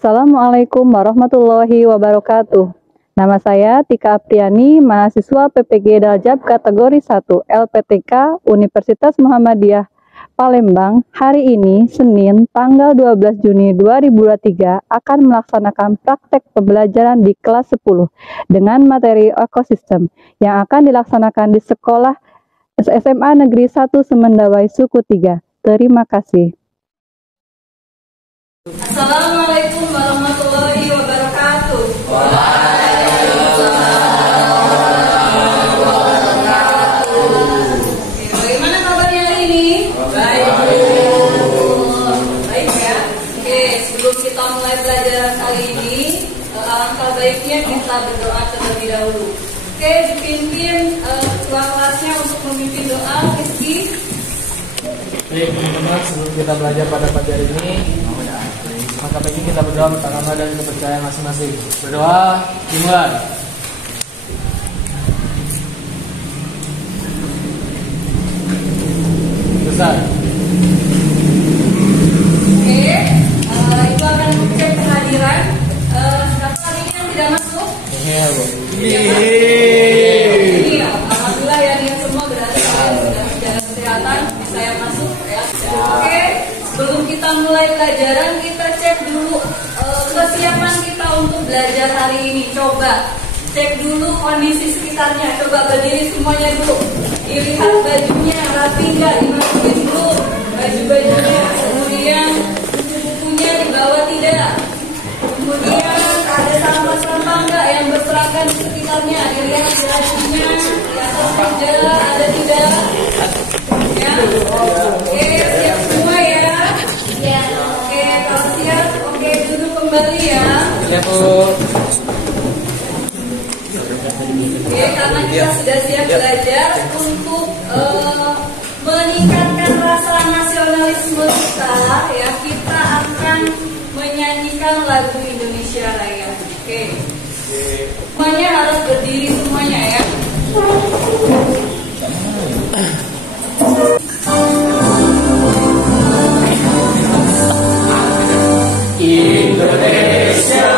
Assalamualaikum warahmatullahi wabarakatuh. Nama saya Tika Apriani, mahasiswa PPG Daljab kategori 1 LPTK Universitas Muhammadiyah Palembang. Hari ini, Senin, tanggal 12 Juni 2023, akan melaksanakan praktek pembelajaran di kelas 10 dengan materi ekosistem yang akan dilaksanakan di sekolah SMA Negeri 1 Semendawai Suku 3. Terima kasih. Assalamualaikum warahmatullahi wabarakatuh. Bagaimana kabarnya hari ini? Baik. Baik ya. Oke, sebelum kita mulai pelajaran kali ini, alangkah baiknya kita berdoa terlebih dahulu. Oke, dipimpin ketua kelasnya untuk memimpin doa. Rizky. Baik teman-teman, sebelum kita belajar pada pagi hari ini, maka baiknya kita berdoa bertakwa dan kepercayaan masing-masing. Berdoa dimulai. Selesai. Oke, itu akan cek kehadiran. Siapa hari ini yang tidak masuk? Iya, Bu. Iya, alhamdulillah ya, ini semua berarti kalian sudah menjaga kesehatan, bisa yang masuk ya. Oke, sebelum kita mulai pelajaran, kita cek dulu kesiapan kita untuk belajar hari ini. Coba cek dulu kondisi sekitarnya. Coba berdiri semuanya dulu. Dilihat bajunya rapi nggak, dimasukin dulu baju-bajunya. Kemudian buku-bukunya dibawa tidak. Kemudian ada sampah-sampah nggak yang berserakan di sekitarnya. Dilihat di lacinya, di atas meja ada tidak. Ya, oke, siap semua ya. Ya, oke, kalau siap, oke, duduk kembali ya. Lihat, Bu. Oke, karena kita sudah siap belajar untuk meningkatkan rasa nasionalisme kita, ya, kita akan menyanyikan lagu Indonesia Raya. Oke, semuanya harus berdiri semuanya ya. Indonesia.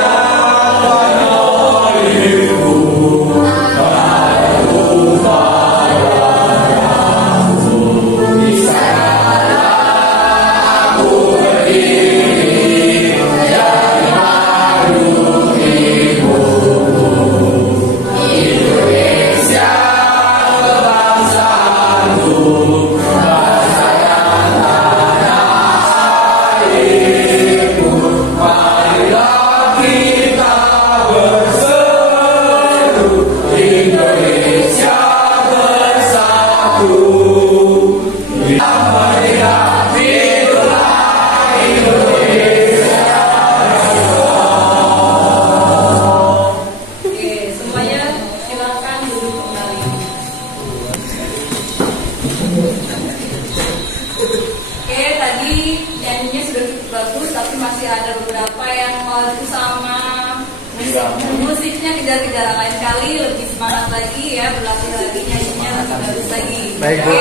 Musiknya kejar-kejaran, lain kali lebih semangat lagi ya, berlatih lagi, nyanyinya lebih bagus lagi. Baik, Bu.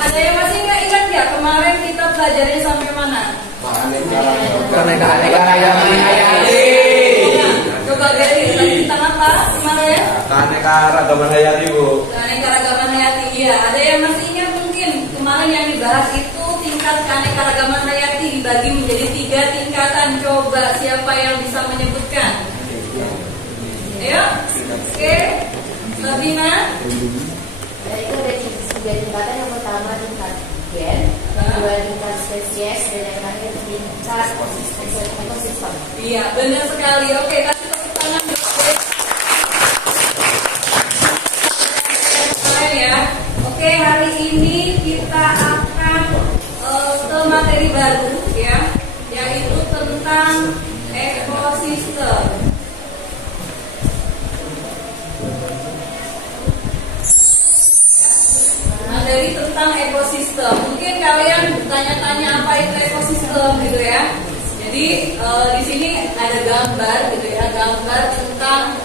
Ada yang masih nggak ingat ya kemarin kita belajarnya sampai mana? Keanekaragaman hayati. Coba Gary, tadi tentang apa kemarin? Keanekaragaman hayati, Bu. Keanekaragaman hayati, iya. Ada yang masih ingat mungkin kemarin yang dibahas itu tingkat keanekaragaman hayati dibagi menjadi 3 tingkatan. Coba siapa yang bisa menyebutkan? Ayo, oke, Sabina. Itu ada 3 tingkatan. Yang pertama tingkat gen, kedua tingkat spesies, dan yang terakhir tingkat ekosistem. Iya, benar sekali. Oke, kasih tepuk tangan dulu. Ya. Oke, hari ini kita akan ke materi baru ya, yaitu tentang ekosistem. Materi tentang ekosistem. Mungkin kalian bertanya-tanya apa itu ekosistem gitu ya. Jadi di sini ada gambar gitu ya, gambar tentang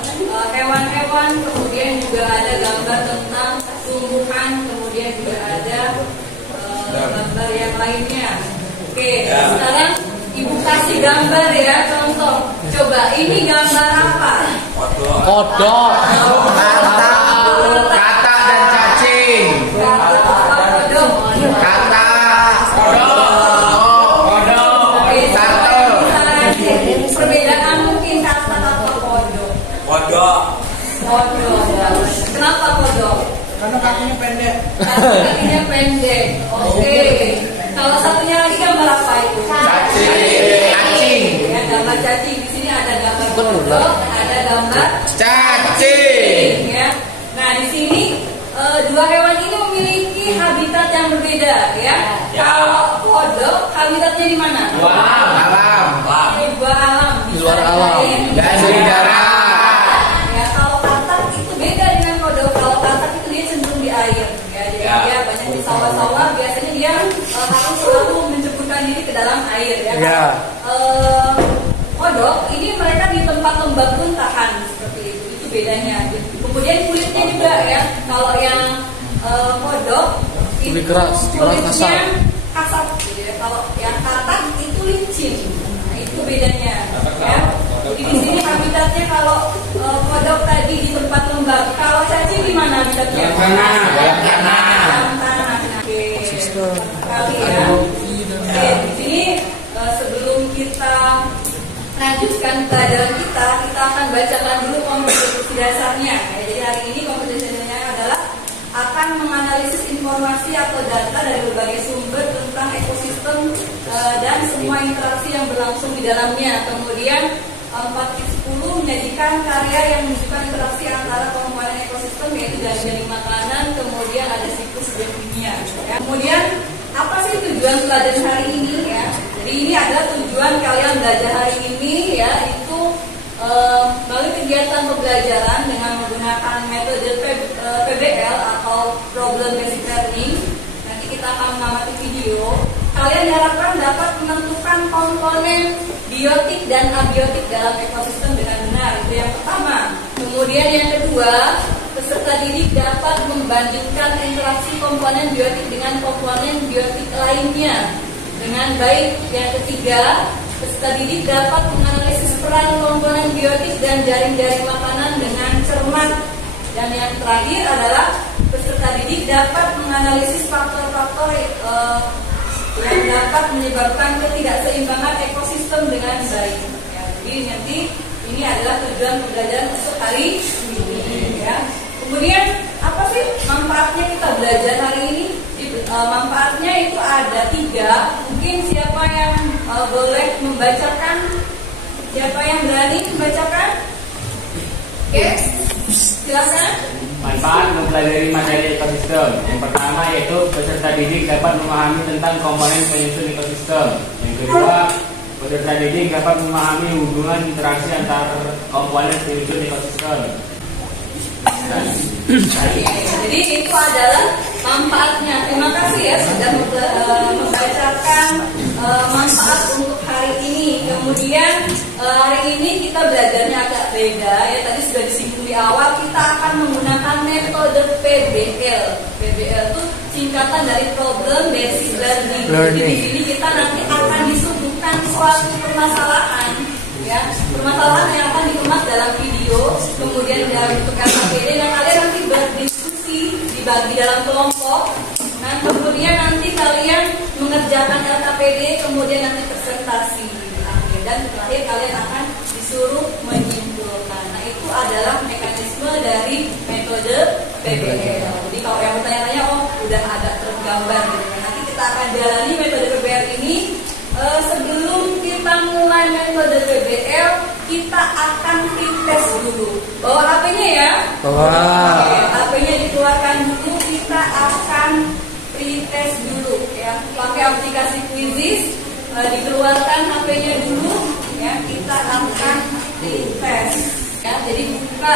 hewan-hewan, kemudian juga ada gambar tentang tumbuhan, kemudian juga ada gambar yang lainnya. Oke, sekarang Ibu kasih gambar ya, contoh. Coba ini gambar apa? Kodok. Kata dan cacing. Kodok. Kata. Kodok. Satu. Perbedaan mungkin kata atau kodok. Kodok. Kodok. Kenapa kodok? Karena kakinya pendek. Kakinya pendek. Oke. Kalau satunya lagi gambar apa itu? Cacing. Ya, gambar cacing. Di sini ada gambar kodok, ada gambar Cacing. ya. Nah, di sini dua hewan ini memiliki habitat yang berbeda ya. Kalau kodok habitatnya di mana? Alam. Di luar alam. Di luar alam. Dan di darat. Ya, kalau katak itu beda dengan kodok. Kalau katak itu dia cenderung di air. Ya, jadi dia banyak di sawah-sawah. Biasanya dia harus selalu menceburkan diri ke dalam air ya. Ya. Kodok ini mereka di tempat lembab pun tahan seperti itu. Itu bedanya. Kemudian kulitnya juga ya. Kalau yang kodok Kulit keras, kulitnya kasar. Gitu ya. Kalau yang katak itu licin. Nah, itu bedanya. Ya. Jadi di sini habitatnya kalau kodok tadi di tempat lembab. Kalau cacing di mana habitatnya? Dalam tanah. Dalam tanah. Oke. Sekali ya. Oke, di sini sebelum kita lanjutkan pelajaran kita akan bacakan dulu kompetensi dasarnya. Ya, jadi hari ini kompetensi dasarnya adalah akan menganalisis informasi atau data dari berbagai sumber tentang ekosistem dan semua interaksi yang berlangsung di dalamnya. Kemudian 4.10 menyajikan karya yang menunjukkan interaksi antara komponen ekosistem yaitu jaring makanan, kemudian ada siklus biokimia. Ya. Kemudian apa sih tujuan pelajaran hari ini ya? Jadi ini adalah tujuan kalian belajar hari ini ya, itu melalui kegiatan pembelajaran dengan menggunakan metode PBL atau Problem Based Learning. Nanti kita akan mengamati video. Kalian diharapkan dapat menentukan komponen biotik dan abiotik dalam ekosistem dengan benar. Itu yang pertama. Kemudian yang kedua, peserta didik dapat membandingkan interaksi komponen biotik dengan komponen biotik lainnya dengan baik. Yang ketiga, peserta didik dapat menganalisis peran komponen biotik dan jaring-jaring makanan dengan cermat. Dan yang terakhir adalah peserta didik dapat menganalisis faktor-faktor yang dapat menyebabkan ketidakseimbangan ekosistem dengan baik. Ya, jadi nanti ini adalah tujuan pembelajaran untuk hari ini. Ya. Kemudian apa sih manfaatnya kita belajar hari ini? Manfaatnya itu ada 3. Mungkin siapa yang boleh membacakan? Siapa yang berani membacakan? Oke, silakan. Manfaat mempelajari materi ekosistem. Yang pertama yaitu peserta didik dapat memahami tentang komponen penyusun ekosistem. Yang kedua, peserta didik dapat memahami hubungan interaksi antar komponen penyusun ekosistem. Jadi itu adalah manfaatnya. Terima kasih ya sudah membacakan manfaat untuk hari ini. Kemudian hari ini kita belajarnya agak beda ya. Tadi sudah disinggung di awal, kita akan menggunakan metode PBL. PBL itu singkatan dari Problem Based Learning. Jadi di sini kita nanti akan disuguhkan suatu permasalahan. Ya, permasalahan yang akan dikemas dalam video, kemudian dalam bentuk LKPD, dan kalian nanti berdiskusi, dibagi dalam kelompok. Nah, kemudian nanti kalian mengerjakan LKPD, kemudian nanti presentasi dan terakhir kalian akan disuruh menyimpulkan. Nah, itu adalah mekanisme dari metode PBL. Jadi kalau yang bertanya-tanya, oh udah agak tergambar gitu. Nanti kita akan jalani metode PBL ini. Sebelum kita mulai metode PBL, kita akan tes dulu. Bawa HP-nya ya. Bawa. Oke, HP-nya dikeluarkan dulu. Kita akan pretest dulu ya. Pakai aplikasi Quizzes, dikeluarkan HP-nya dulu ya. Kita akan pretest. Ya, jadi buka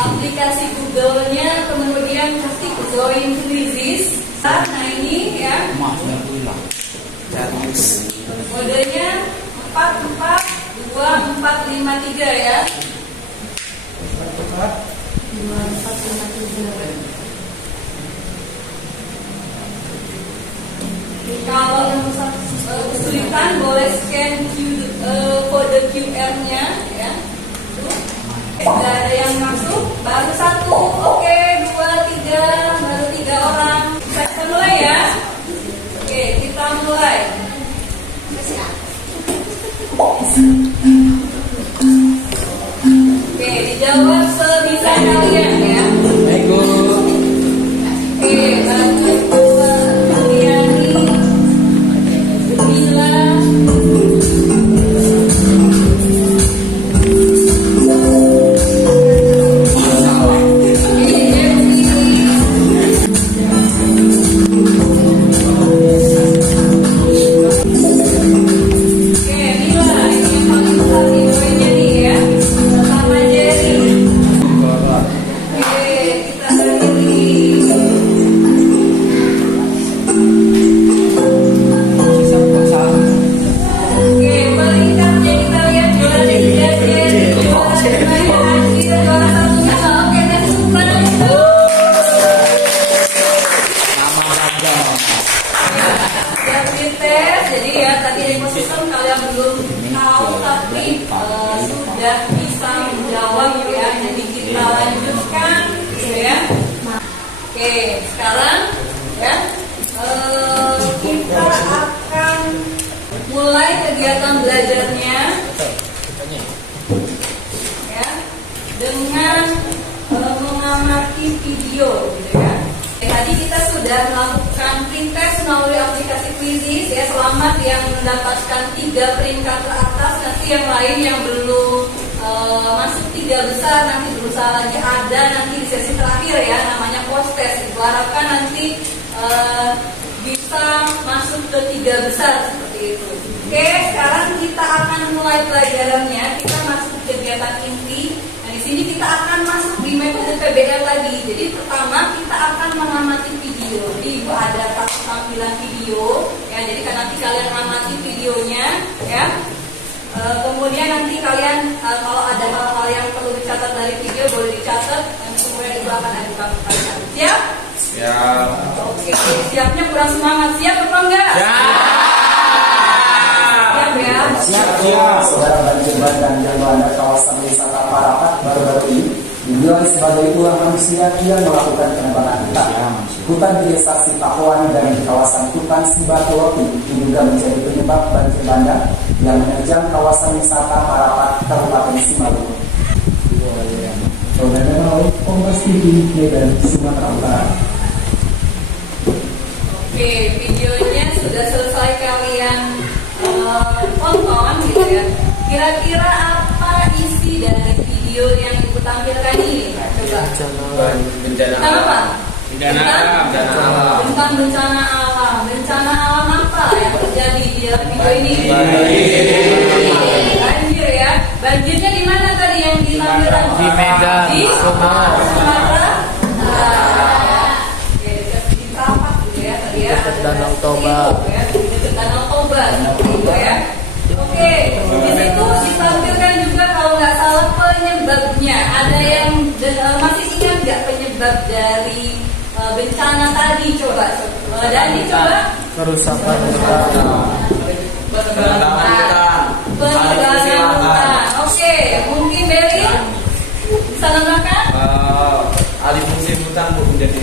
aplikasi Google-nya, kemudian ketik join Quizzes. Nah, ini ya. Kodenya 4424453 ya. 4424453. Kalau yang kesulitan boleh scan kode QR-nya ya. Tidak ada yang masuk, baru satu, oke, 2, 3, baru 3 orang. Kita mulai ya. Oke, kita mulai. Oke, dijawab sebisa kalian ya. Baik, Bu. Oke, bagus Ariani, Mila, sudah bisa menjawab ya, jadi kita lanjutkan ya. Oke, sekarang ya kita akan mulai kegiatan belajarnya ya dengan mengamati video gitu ya. Tadi kita sudah melakukan print test melalui aplikasi Quizizz ya. Selamat yang mendapatkan 3 peringkat teratas. Nanti yang lain yang belum masuk 3 besar nanti berusaha lagi, ada nanti di sesi terakhir ya, namanya post test. Diharapkan nanti bisa masuk ke 3 besar seperti itu. Oke, sekarang kita akan mulai pelajarannya. Kita masuk ke kegiatan inti. Nah, di sini kita akan masuk di metode PBL tadi. Jadi pertama kita akan mengamati video. Jadi Ibu ada tampilan video ya. Jadi nanti kalian amati videonya ya. Kemudian nanti kalian kalau ada hal-hal yang perlu dicatat dari video boleh dicatat dan kemudian Ibu akan ajukan pertanyaan. Siap? Siap. Oke, siapnya kurang semangat. Siap apa enggak? Siap ya. Siap. Saudara banjir bandang yang melanda kawasan wisata Parapat baru-baru ini dinilai sebagai ulah manusia yang melakukan penebangan hutan. Hutan di desa Sitahoan dan di kawasan hutan Sibatulopi diduga menjadi penyebab banjir bandang yang menerjang kawasan wisata Parapat, Kabupaten Simalungun. Saudara melalui Kompas TV Medan, Sumatera Utara. Oke, videonya sudah selesai kalian tonton gitu ya. Kira-kira apa isi dari video yang Ibu tampilkan ini? Coba. Bencana Tentang apa? Bencana alam. Tentang bencana alam. Bencana alam apa yang terjadi di dalam video ini? Banjir ya. Banjirnya di mana tadi yang ditampilkan? Di Medan, Di Sumatera. Di Parapat gitu ya tadi ya. Dekat Danau Toba. Dekat Danau Toba seperti itu ya. Oke, di situ ditampilkan juga kalau nggak salah penyebabnya. Ada yang masih ingat nggak penyebab dari bencana tadi? Coba, Dani coba. Kerusakan hutan. Penebangan hutan. Oke, mungkin Beri bisa nambahkan? Alih fungsi hutan Bu menjadi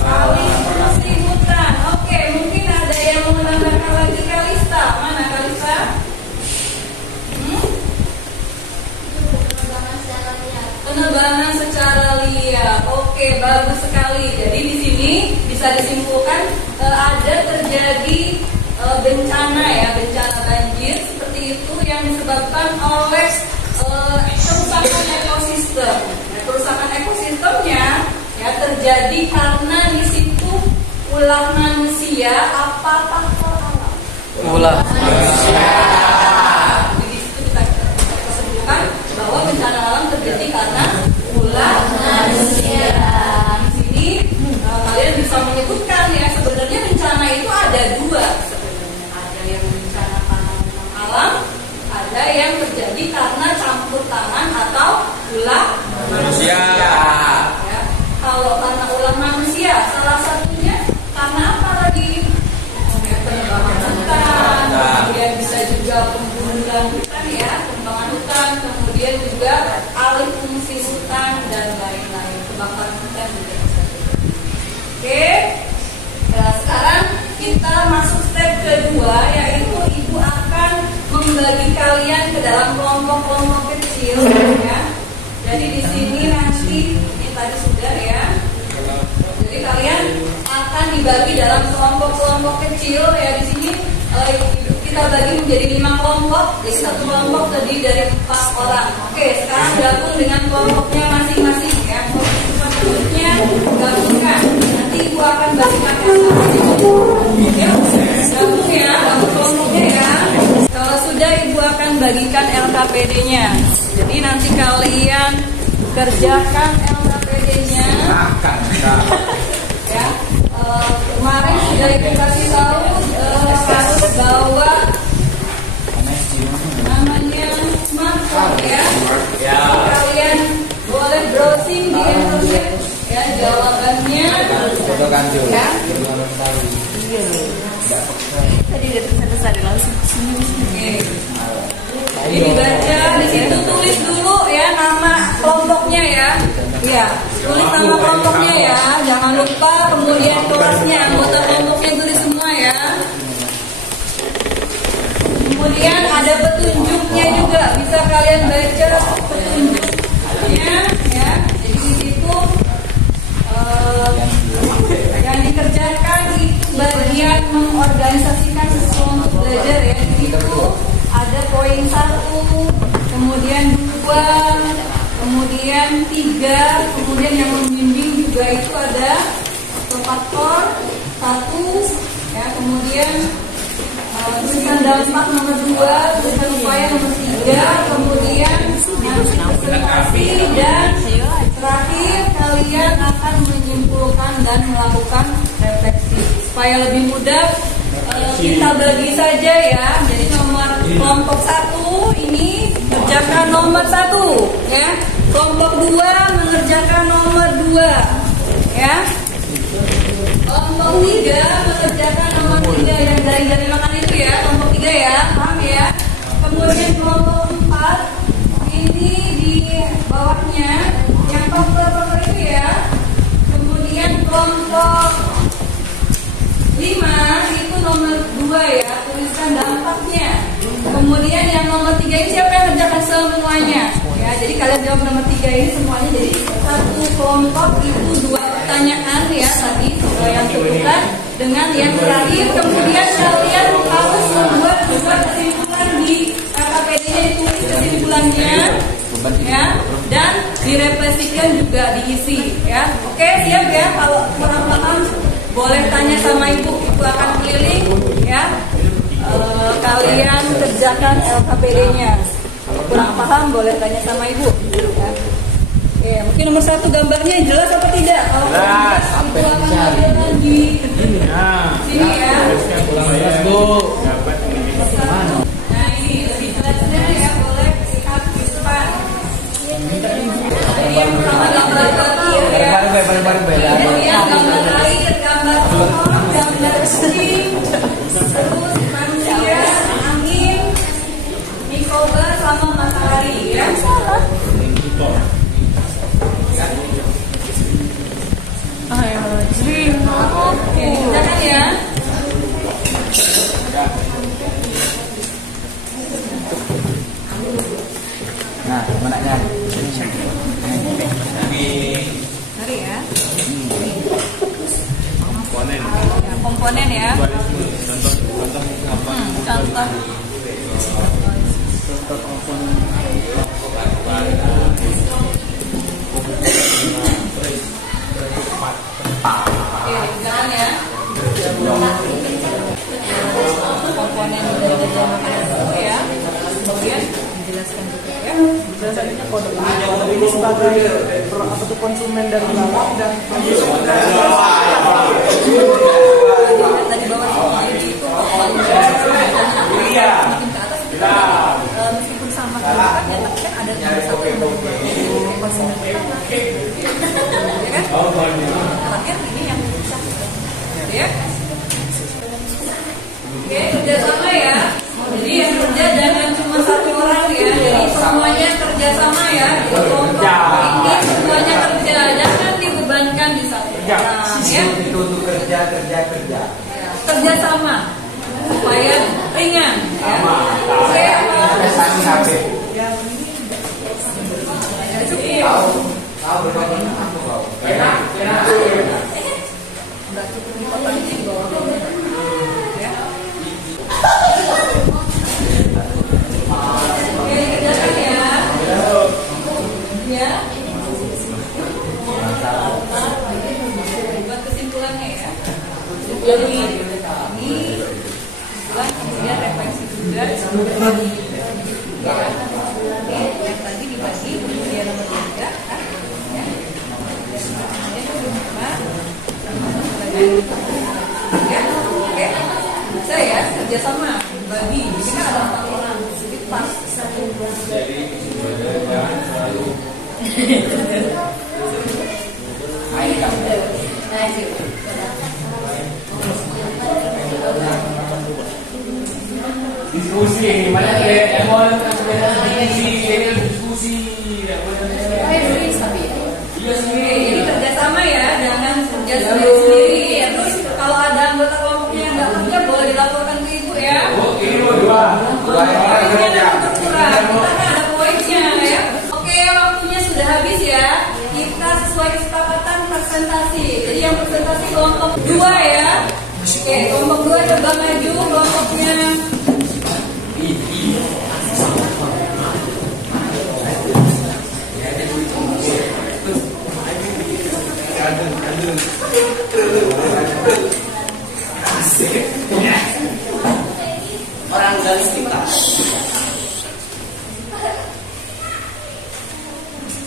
Alih fungsi hutan. Oke, mungkin ada yang mau menambahkan lagi. Kalista, mana Kalista? Penebangan secara liar. Oke, bagus sekali. Jadi di sini bisa disimpulkan ada terjadi bencana ya, bencana banjir seperti itu yang disebabkan oleh kerusakan ekosistem. Nah, kerusakan ekosistemnya ya terjadi karena di situ ulah manusia. Apa faktor alam? Ulah. Jadi di situ kita sebutkan bahwa bencana alam terjadi karena ulah manusia. Di sini kalian bisa menyebutkan ya, sebenarnya bencana itu ada 2 sebenarnya. Ada yang bencana karena alam, ada yang terjadi karena campur tangan atau ulah manusia. Ya. Kalau karena ulah manusia, salah satunya karena apa lagi? Penebangan hutan, kemudian dalam kelompok-kelompok kecil ya. Jadi di sini nanti ini tadi sudah ya. Jadi kalian akan dibagi dalam kelompok-kelompok kecil ya. Di sini kita bagi menjadi 5 kelompok. Jadi satu kelompok terdiri dari 4 orang. Oke, sekarang gabung dengan kelompoknya masing-masing ya. Kelompoknya gabungkan. Nanti ibu akan bagikan ya. Gabung ya, gabung kelompoknya ya. Kalau sudah ibu akan bagikan LKPD-nya. Jadi nanti kalian kerjakan LKPD-nya. Ya, kemarin sudah ibu kasih tahu harus bawa namanya smartphone ya. Kalian boleh browsing di internet ya jawabannya. Ya. Tadi udah besar langsung sini. Jadi dibaca di situ, tulis dulu ya nama kelompoknya ya. Iya, tulis nama kelompoknya ya. Jangan lupa kemudian kelasnya, anggota kelompoknya tulis semua ya. Kemudian ada petunjuknya juga, bisa kalian baca petunjuknya ya. Jadi di situ yang dikerjakan itu bagian mengorganisasikan sesuatu belajar ya. Di situ ada poin 1, kemudian 2, kemudian 3, kemudian yang membimbing juga itu ada faktor 1 ya, kemudian tulisan dampak nomor 2, tulisan upaya nomor 3, kemudian presentasi, dan terakhir kalian akan menyimpulkan dan melakukan refleksi. Supaya lebih mudah kita bagi saja ya. Jadi nomor kelompok 1 ini kerjakan nomor 1 ya. Kelompok 2 mengerjakan nomor 2 ya. Kelompok 3 mengerjakan nomor 3 yang dari makan itu ya. Kelompok 3 ya, paham ya. Kemudian kelompok 4 ini di bawahnya yang faktor itu ya. Kemudian kelompok 5 itu nomor 2 ya, tuliskan dampaknya. Kemudian yang nomor 3 ini siapa yang kerjakan semuanya ya. Jadi kalian jawab nomor 3 ini semuanya. Jadi satu kelompok itu 2 pertanyaan ya tadi yang tentukan dengan yang terakhir. Kemudian kalian harus membuat kesimpulan di LKPD-nya, ditulis kesimpulannya ya, dan direfleksikan juga diisi ya. Oke, siap ya. Kalau kurang paham boleh tanya sama ibu akan keliling ya. Kalian kerjakan LKPD-nya. Kalau kurang paham boleh tanya sama ibu ya. Oke, mungkin nomor 1 gambarnya jelas apa tidak? Kalau jelas, sampai akan di sini ya. Nah ini lebih jelasnya ya, boleh lihat di depan. Yang pertama gambar kaki ya. Kemudian gambar air, gambar pohon, gambar kucing, terus manusia, angin, mikroba sama matahari ya. Oke, silakan ya. Nah, mananya? Mari ya. Komponen ya. Contoh. Oke, jalan ya. Komponen dari makanan itu ya. Kemudian dijelaskan juga ya. Biasanya kode ini sebagai konsumen dari bawah dan konsumen dari tadi bawah ini itu makin ke atas kita meskipun sama kan ya, tapi kan ada satu yang konsumen pertama ya kan. Terakhir ini yang bisa ya. Oke, kerjasama ya. Jadi yang kerja jangan cuma satu orang ya. Jadi semuanya kerjasama ya. Kelompok ini semuanya kerja, jangan dibebankan di satu orang ya. Itu untuk kerja. Kerjasama supaya ringan ya. Oke, Tahu berapa aku tahu. Enak. Oke, kerjakan ya. Ya. Buat kesimpulannya ya. Kesimpulan ini kemudian refleksi juga. Yang tadi dibagi kemudian nomor 3 kan? Ya. Kemudian ya, oke. Bisa ya, kerjasama bagi. Ini kan ada 4 orang, jadi pas. Jadi jangan selalu Diskusi, banyak ya, yang mau diskusi, tidak boleh. Iya sendiri, jadi kerjasama ya, jangan kerja sendiri-sendiri. Ya, terus kalau ada anggota kelompoknya yang nggak kerja boleh dilaporkan ke ibu ya. Dua. Poinnya nanti berkurang, kita kan ada poinnya ya. Oke, waktunya sudah habis ya. Kita sesuai kesepakatan presentasi. Jadi yang presentasi kelompok 2 ya. Oke, kelompok 2 coba maju kelompoknya. orang garis kita.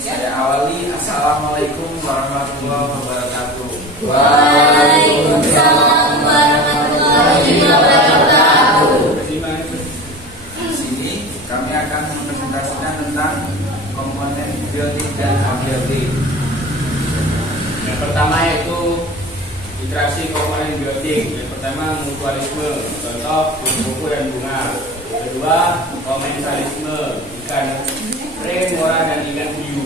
Saya awali, assalamualaikum warahmatullahi wabarakatuh. Waalaikumsalam warahmatullahi wabarakatuh. Di sini kami akan mempresentasikan tentang komponen biotik dan abiotik. Yang pertama yaitu interaksi komponen biotik. Yang pertama mutualisme, contoh kupu-kupu dan bunga. Yang kedua komensalisme, ikan pre, mora dan ikan hiu.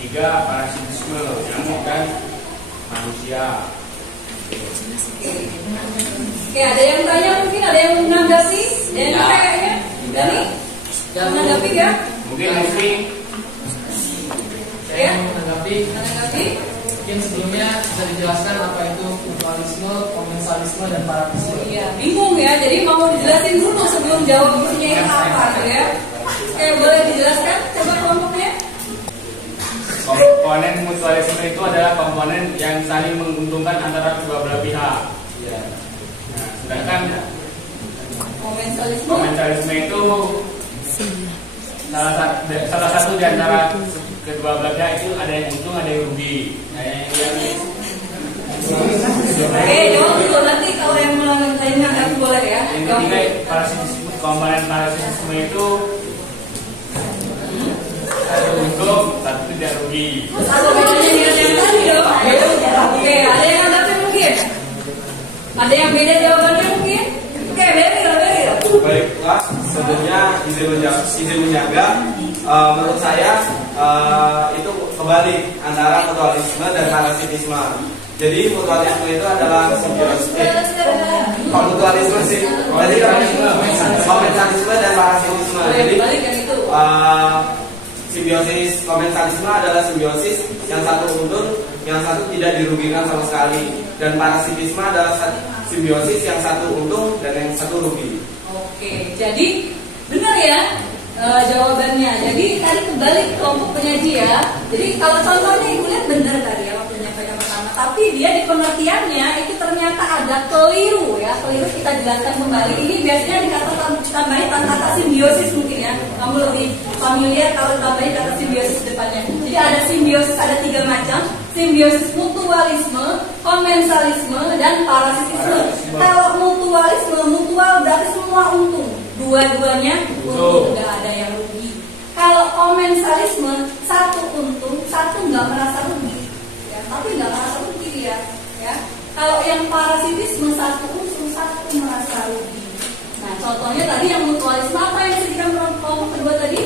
3 parasitisme, nyamuk dan manusia. Oke, ada yang tanya mungkin, ada yang menanggapi? Dani kayaknya. Dani? Menanggapi ya? Mungkin Lutfi. Saya mau menanggapi. Menanggapi? Mungkin sebelumnya bisa dijelaskan apa itu mutualisme, komensalisme, dan parasitisme. Iya, bingung ya. Jadi mau dijelasin dulu sebelum jawab isinya itu apa ya. Oke, boleh dijelaskan coba kelompoknya? Komponen mutualisme itu adalah komponen yang saling menguntungkan antara kedua belah pihak. Nah, sedangkan komensalisme itu salah satu di antara kedua belah pihak itu ada yang untung, ada yang rugi. Nah, yang Oke, jawab dulu nanti kalau yang lainnya kan boleh ya. yang ketiga parasitisme, komponen parasitisme itu satu untung, satu tidak rugi. Apa bedanya dengan yang tadi dong? Oke, ada yang nanggapi mungkin? Ada yang beda jawabannya mungkin? Oke, Beril. Baiklah, sebenarnya ide menjaga menurut saya itu kebalik antara mutualisme dan parasitisme. Jadi mutualisme itu adalah simbiosis. Mutualisme sih. Jadi komensalisme dan parasitisme. Jadi simbiosis komensalisme adalah simbiosis yang satu untung, yang satu tidak dirugikan sama sekali. Dan parasitisme adalah simbiosis yang satu untung dan yang satu rugi. Oke, jadi benar ya jawabannya. Jadi tadi kebalik kelompok penyaji ya. Jadi kalau contohnya ibu lihat benar tadi ya waktu menyampaikan pertama. Tapi dia di pengertiannya itu ternyata ada keliru ya. Keliru kita jelaskan kembali. Ini biasanya dikatakan tambahin kata simbiosis mungkin ya. Kamu lebih familiar kalau tambahin kata simbiosis depannya. Jadi ada simbiosis, ada 3 macam. Simbiosis mutualisme, komensalisme, dan parasitisme. Kalau mutualisme, mutual berarti semua untung. Dua-duanya untung, nggak ada yang rugi. Kalau komensalisme, satu untung, satu nggak merasa rugi. Ya, tapi nggak merasa rugi dia. Ya. Kalau yang parasitisme, satu untung, satu merasa rugi. Nah, contohnya tadi yang mutualisme apa yang disebutkan kelompok kedua tadi?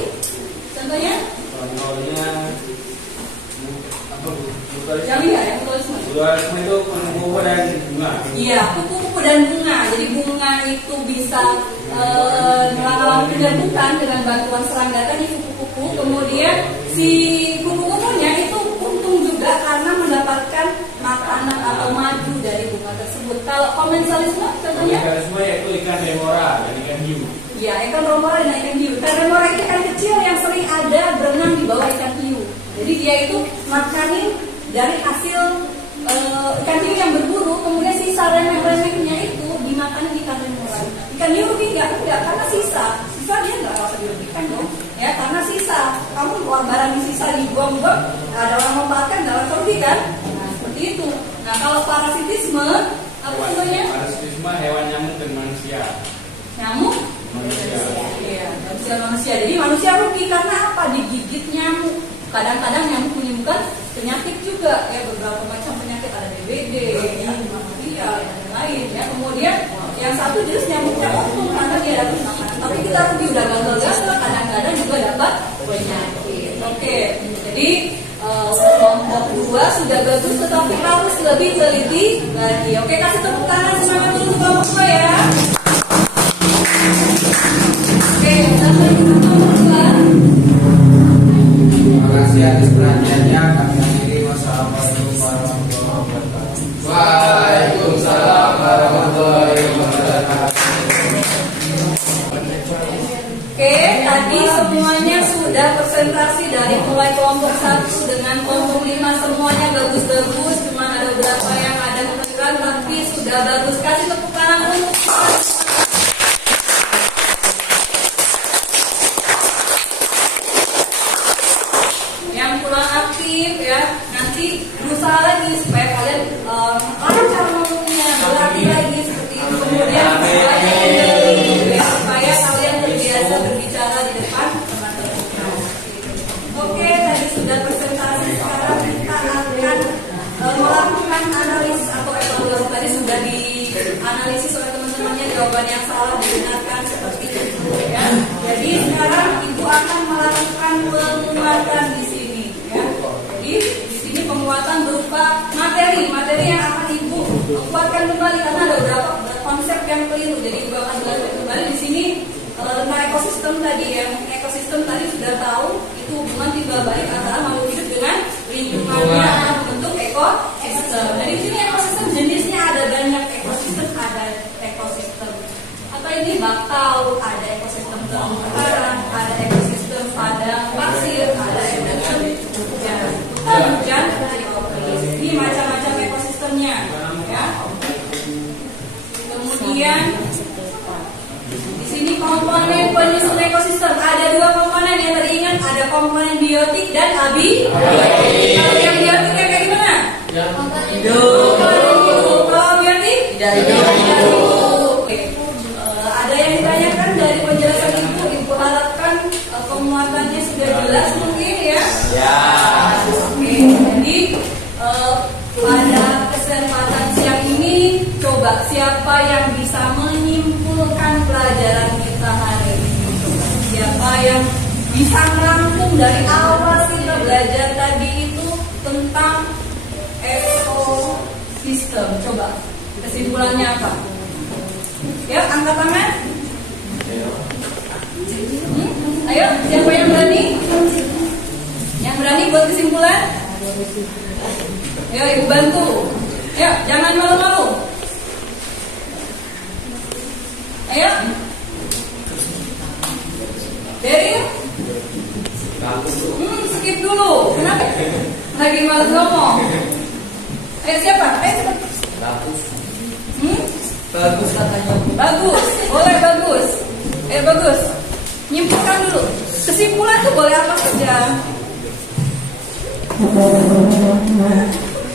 Contohnya? Yang lihat ya, mutualisme. Mutualisme itu kupu-kupu dan bunga. Iya, kupu-kupu dan bunga. Jadi bunga itu bisa menyerbukan dengan bantuan serangga tadi kupu-kupu. Kemudian si kupu-kupu anak atau madu dari bunga tersebut. Kalau komensalisme contohnya? Komensalisme yaitu ikan remora dan ikan hiu. Ya, ikan remora dan ikan hiu. Ikan remora itu ikan kecil yang sering ada berenang di bawah ikan hiu. Jadi dia itu makanin dari hasil ikan hiu yang berburu, kemudian sisa remeh-remehnya itu dimakan ikan remora. Ikan hiu rugi enggak karena sisa dia nggak rasa dirugikan dong, ya karena sisa. Kamu barang sisa dibuang-buang, ada orang memanfaatkan, nggak rasa rugi kan? Nah, seperti itu. Nah, kalau parasitisme apa contohnya? Parasitisme hewan nyamuk dan manusia. Nyamuk? Manusia. Iya, manusia. Jadi manusia rugi karena apa? Digigit nyamuk. Kadang-kadang nyamuk menyebabkan penyakit juga, ya beberapa macam penyakit, ada DBD, malaria, dan lain-lain. Ya kemudian yang satu jenis nyamuknya untung karena dia dapat makanan, tapi kita rugi udah gagal-gagal, kadang-kadang juga dapat penyakit. Oke, jadi kelompok 2 sudah bagus, tetapi harus lebih teliti lagi. Oke, kasih tepuk tangan semangat dulu kelompok 2 ya. Oke, sampai kita kelompok 2. Terima kasih atas perhatiannya. Kami akhiri. Wassalamualaikum warahmatullahi wabarakatuh. Waalaikumsalam warahmatullahi wabarakatuh. Oke, tadi semuanya sudah presentasi dari mulai kelompok 1 dengan kelompok 5, semuanya bagus-bagus. Cuma ada beberapa yang ada kekurangan, tapi sudah bagus. Kasih tepuk tangan untuk yang kurang aktif ya. Nanti berusaha lagi supaya kalian lancar ngomongnya, berlatih lagi seperti itu. Kemudian supaya kalian terbiasa berbicara di depan teman-teman. Oke, tadi sudah presentasi. Sekarang kita akan melakukan analisis atau evaluasi. Tadi sudah dianalisis oleh teman-temannya, jawaban yang salah dibenarkan seperti itu ya. Jadi sekarang ibu akan melakukan penguatan di sini ya. Jadi di sini penguatan berupa materi yang akan ibu kuatkan kembali karena ada beberapa konsep yang keliru. Jadi ibu akan jelaskan kembali di sini tentang ekosistem tadi ya. Ekosistem tadi sudah tahu itu hubungan timbal balik antara makhluk hidup dengan lingkungannya membentuk ekosistem. Nah di sini ekosistem jenisnya ada banyak, ekosistem ada ekosistem apa ini bakau, ada ekosistem terumbu karang, ada ekosistem padang pasir, ada ekosistem hujan, ini macam-macam ekosistemnya ya. Kemudian di sini komponen penyusun ekosistem ada 2 komponen yang tadi ingat, ada komponen biotik dan abiotik. Kalau yang biotik kayak gimana? Hidup. Kalau biotik dari hidup. Ada yang ditanyakan dari penjelasan ibu harapkan pemuatannya sudah jelas mungkin ya. Ya. Oke, jadi pada kesempatan siang ini coba siapa yang bisa menyimpulkan pelajaran kita hari ini? Coba siapa yang bisa merangkum dari awal kita belajar tadi itu tentang ekosistem? Coba kesimpulannya apa? Ya, angkat tangan. Ayo, siapa yang berani? Yang berani buat kesimpulan? Ayo, ibu bantu. Ayo, jangan malu-malu. Ayo. Dari skip dulu. Kenapa? Lagi malas ngomong. Ayo siapa? Ayo cepat. Bagus katanya. Bagus. Boleh bagus. Ayo bagus. Nyimpulkan dulu. Kesimpulan tuh boleh apa saja.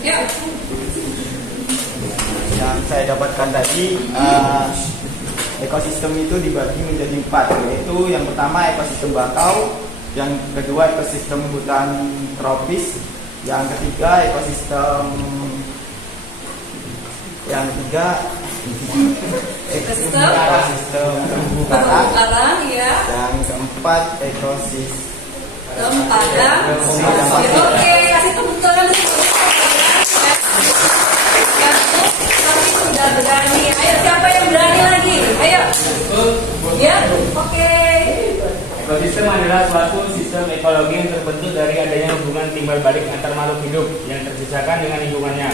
Ya. Yang saya dapatkan tadi, ekosistem itu dibagi menjadi 4, yaitu yang pertama ekosistem bakau, yang kedua ekosistem hutan tropis, yang ketiga ekosistem terumbu karang, ya. Yang keempat ekosistem padang. Oke, kasih tepuk tangan dulu. Tapi sudah berani. Ayo siapa yang berani lagi? Ayo. Ya, oke. Ekosistem adalah suatu sistem ekologi yang terbentuk dari adanya hubungan timbal balik antar makhluk hidup yang terpisahkan dengan lingkungannya.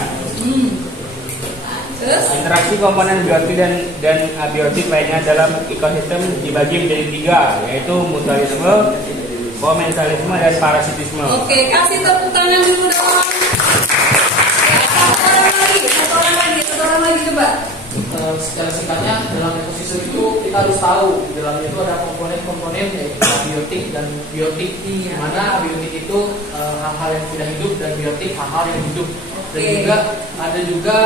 Interaksi komponen biotik dan abiotik lainnya dalam ekosistem dibagi menjadi 3, yaitu mutualisme, komensalisme, dan parasitisme. Oke, kasih tepuk tangan dulu dong. Satu orang lagi coba. Secara singkatnya dalam ekosistem itu kita harus tahu di dalamnya itu ada komponen-komponen yaitu abiotik dan biotik. Mana abiotik itu hal-hal yang tidak hidup dan biotik hal-hal yang hidup. Dan juga ada juga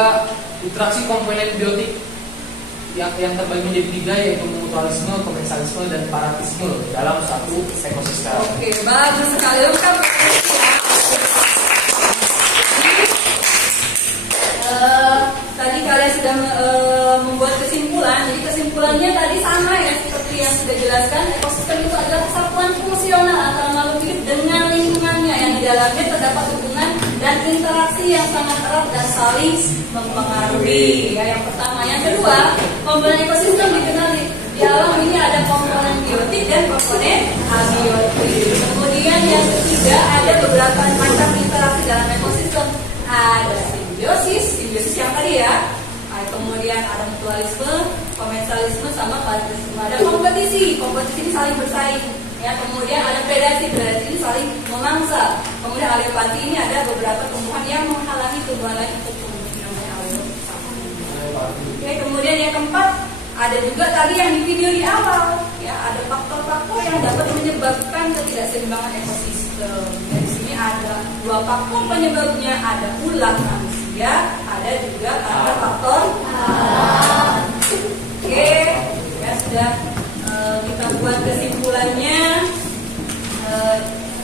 interaksi komponen biotik yang terbagi menjadi 3, yaitu mutualisme, komensalisme, dan parasitisme dalam satu ekosistem. Oke, bagus sekali, lengkap. Tadi kalian sudah membuat kesimpulan. Jadi kesimpulannya tadi sama ya seperti yang sudah dijelaskan. Ekosistem itu adalah kesatuan fungsional antara makhluk hidup dengan lingkungannya yang di dalamnya terdapat hubungan dan interaksi yang sangat erat dan saling mempengaruhi. Ya, yang pertama, yang kedua, komponen ekosistem dikenal di alam ini ada komponen biotik dan komponen abiotik. Kemudian yang ketiga, ada beberapa macam interaksi dalam ekosistem. Ada simbiosis yang tadi ya. Kemudian ada mutualisme, komensalisme, sama parasitisme. Ada kompetisi ini saling bersaing. Ya, kemudian ada predasi ini saling memangsa. Kemudian alopati ini ada beberapa tumbuhan yang menghalangi tumbuhan lain untuk tumbuh, namanya alopati. Oke, kemudian yang keempat, ada juga tadi yang di video di awal. Ya, ada faktor-faktor yang dapat menyebabkan ketidakseimbangan ekosistem. Dan di sini ada 2 faktor penyebabnya, ada ulah manusia, ada juga karena faktor alam. Oke, ya sudah kita buat kesimpulannya.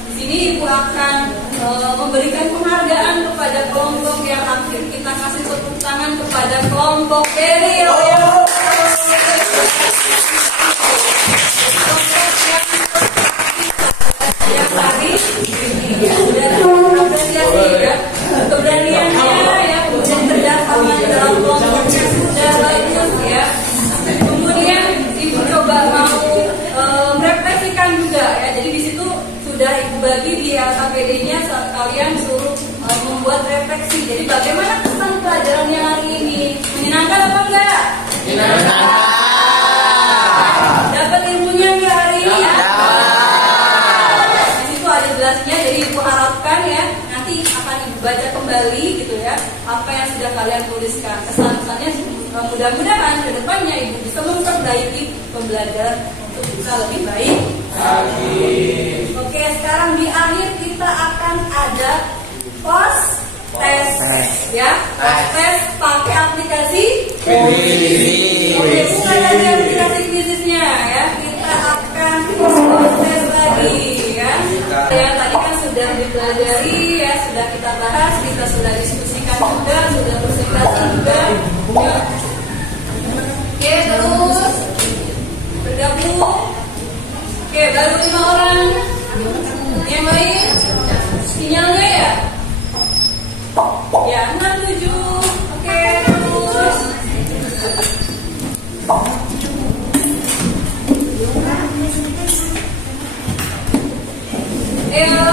Di sini Ibu akan memberikan penghargaan kepada kelompok yang aktif. Kita kasih tepuk tangan kepada kelompok Beril yang tadi sudah apresiasi ya keberaniannya ya, kemudian kerjasama dalam kelompoknya sudah bagus ya. Kemudian Ibu coba mau merefleksikan juga ya. Jadi di situ sudah Ibu bagi di LKPD-nya saat kalian suruh membuat refleksi. Jadi bagaimana kesan pelajarannya hari ini? Menyenangkan apa enggak? Menyenangkan. Dapat ilmunya enggak hari ini? Di situ ada jelasnya. Jadi Ibu harapkan ya nanti akan Ibu baca kembali gitu ya apa yang sudah kalian tuliskan. Kesan-kesannya mudah-mudahan ke depannya Ibu bisa memperbaiki pembelajaran untuk bisa lebih baik lagi. Oke, sekarang di akhir kita akan ada post test ya. Post test pakai aplikasi Quizzes. Oke, bukan lagi aplikasi Quizzesnya ya. Kita akan post test lagi ya. Ya, tadi kan sudah dipelajari ya, sudah kita bahas, kita sudah diskusikan juga, sudah presentasi juga. Ya. Oke, terus bergabung. Oke, baru 5 orang. Yang lain sinyal nggak ya? Ya, 6, 7. Oke, terus. Ayo.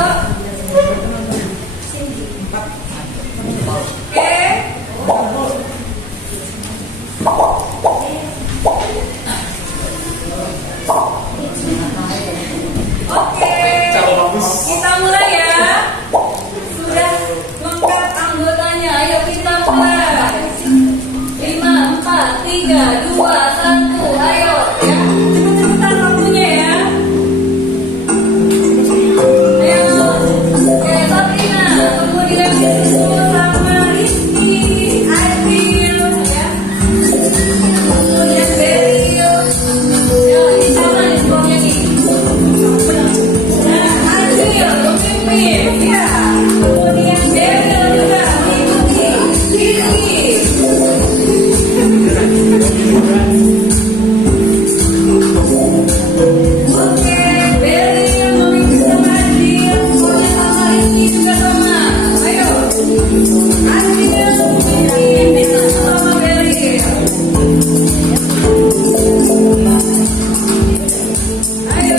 Oke, kita mulai ya. Sudah lengkap anggotanya. Ayo kita mulai. 5, 4, 3, 2, 1. Ayo ya. Cepet-cepetan waktunya ya. Ayo. Oke, Sabrina. Kemudian disusul sama Rizky, Aidil ya. Kemudian Beril. Ya, di sana nih semuanya nih. Ya, kemudian Beril juga mengikuti Rizky. Oke, Beril mengikuti sama Adil, kemudian sama Rizky juga sama. Ayo, Adil mengikuti sama Beril. Ayo.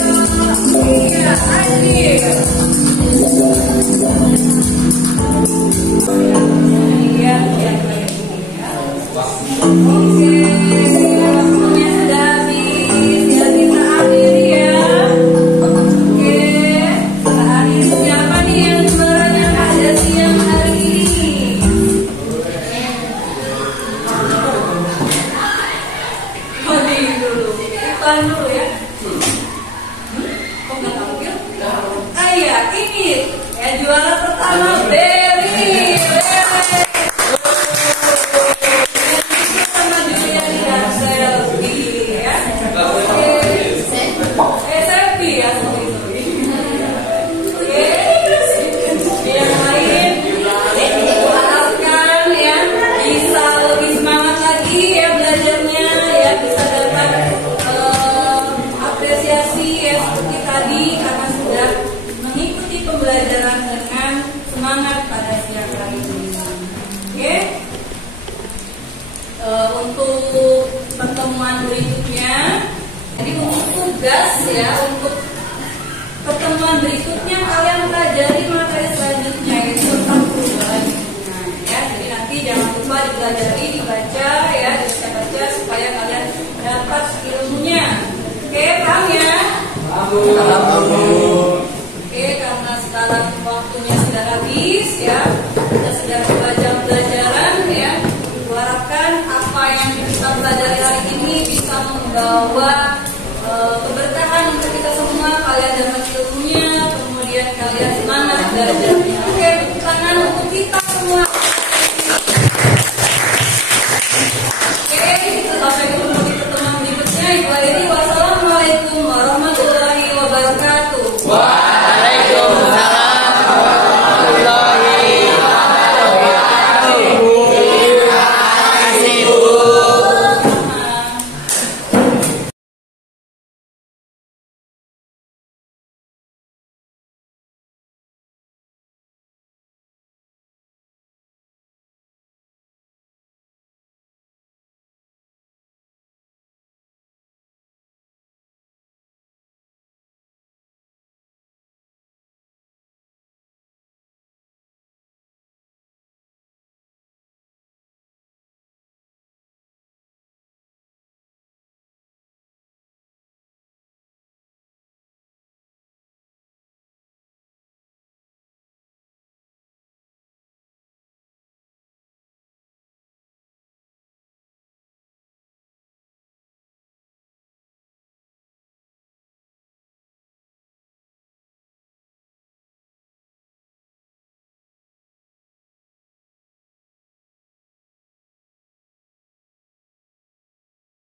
semangat pada siang hari ini. Oke. Untuk pertemuan berikutnya, jadi untuk tugas ya, untuk pertemuan berikutnya kalian pelajari materi selanjutnya yaitu tentang perubahan lingkungan ya. Jadi nanti jangan lupa dipelajari, dibaca ya, dibaca supaya kalian dapat ilmunya. Oke, paham ya? Oke, karena sekarang waktunya sudah habis ya, kita sudah 2 jam pelajaran ya. Kuharapkan apa yang kita pelajari hari ini bisa membawa keberkahan untuk kita semua. Kalian dapat ilmunya, kemudian kalian semangat belajarnya. Oke, tepuk tangan untuk kita semua.